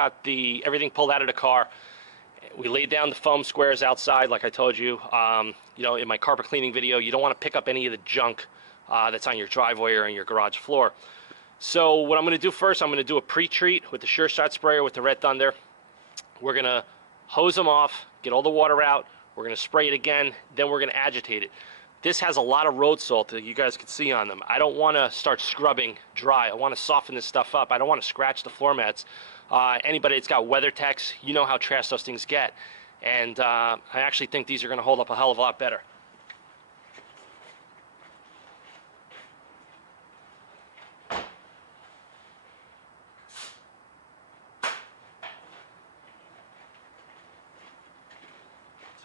got everything pulled out of the car. We laid down the foam squares outside, like I told you. You know, in my carpet cleaning video, you don't want to pick up any of the junk that's on your driveway or on your garage floor. So what I'm going to do first, I'm going to do a pre-treat with the Sure Shot sprayer with the Red Thunder. We're going to hose them off, get all the water out. We're going to spray it again, then we're going to agitate it. This has a lot of road salt that you guys can see on them. I don't want to start scrubbing dry. I want to soften this stuff up. I don't want to scratch the floor mats. Anybody that's got WeatherTechs, you know how trash those things get. And I actually think these are going to hold up a hell of a lot better. So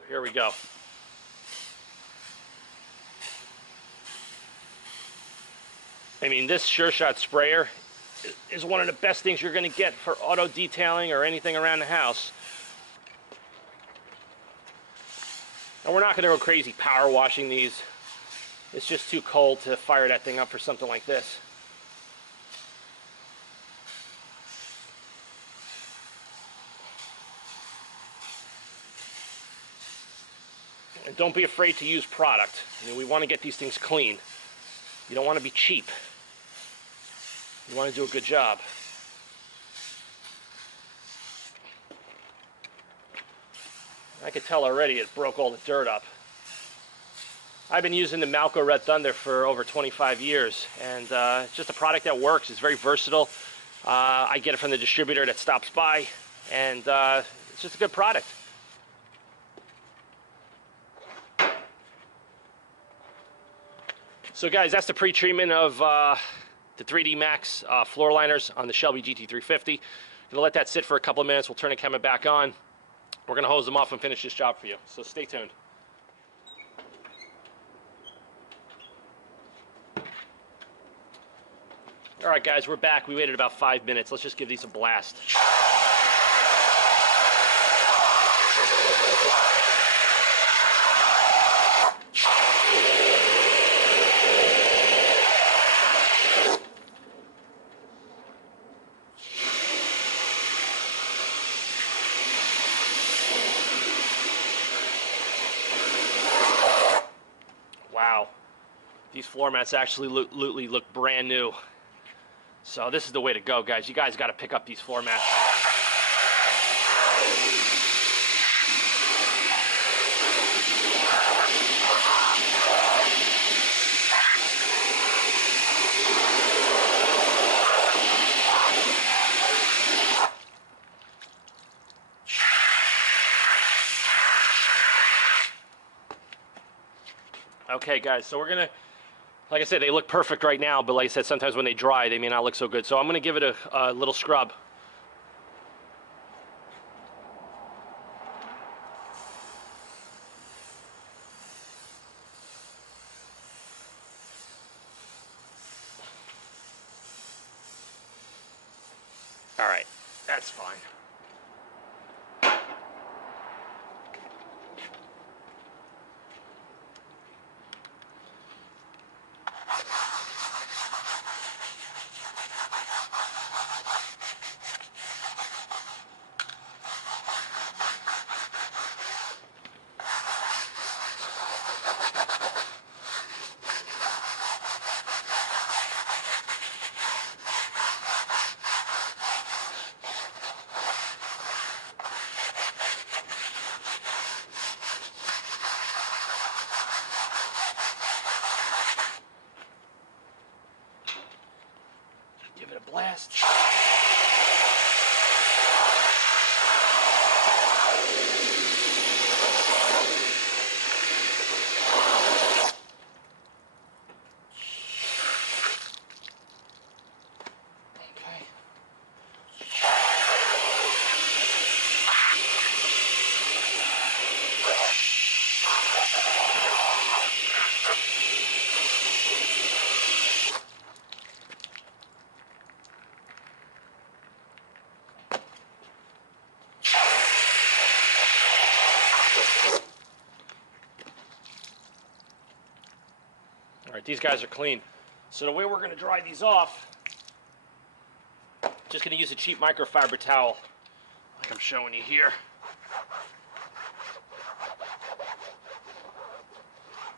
here we go. I mean, this Sure Shot sprayer is one of the best things you're going to get for auto detailing or anything around the house. And we're not going to go crazy power washing these. It's just too cold to fire that thing up for something like this. And don't be afraid to use product. I mean, we want to get these things clean. You don't want to be cheap. You want to do a good job. I could tell already it broke all the dirt up. I've been using the Malco Red Thunder for over 25 years, and it's just a product that works. It's very versatile. I get it from the distributor that stops by, and it's just a good product. So guys, that's the pre-treatment of the 3D Max floor liners on the Shelby GT350. Gonna let that sit for a couple of minutes. We'll turn the camera back on. We're gonna hose them off and finish this job for you. So stay tuned. All right, guys, we're back. We waited about 5 minutes. Let's just give these a blast. Wow, these floor mats actually look brand new. So this is the way to go, guys. You guys got to pick up these floor mats. Okay, guys, so we're gonna, like I said, they look perfect right now, but like I said, sometimes when they dry, they may not look so good. So I'm gonna give it a little scrub. All right, that's fine. Give it a blast. Okay. All right, these guys are clean. So the way we're going to dry these off, just going to use a cheap microfiber towel. like I'm showing you here.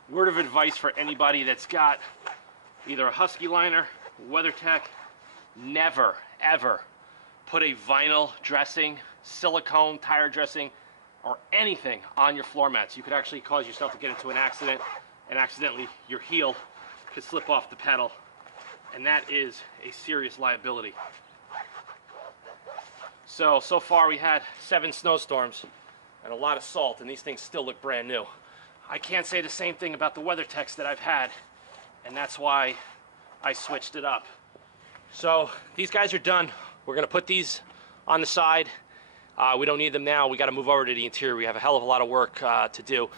Word of advice for anybody that's got either a Husky liner, WeatherTech, never, ever put a vinyl dressing, silicone tire dressing, or anything on your floor mats. You could actually cause yourself to get into an accident, and accidentally your heel could slip off the pedal, and that is a serious liability. So far we had 7 snowstorms and a lot of salt, and these things still look brand new. I can't say the same thing about the WeatherTechs that I've had, and that's why I switched it up. So these guys are done. We're gonna put these on the side. We don't need them now. We gotta move over to the interior. We have a hell of a lot of work to do.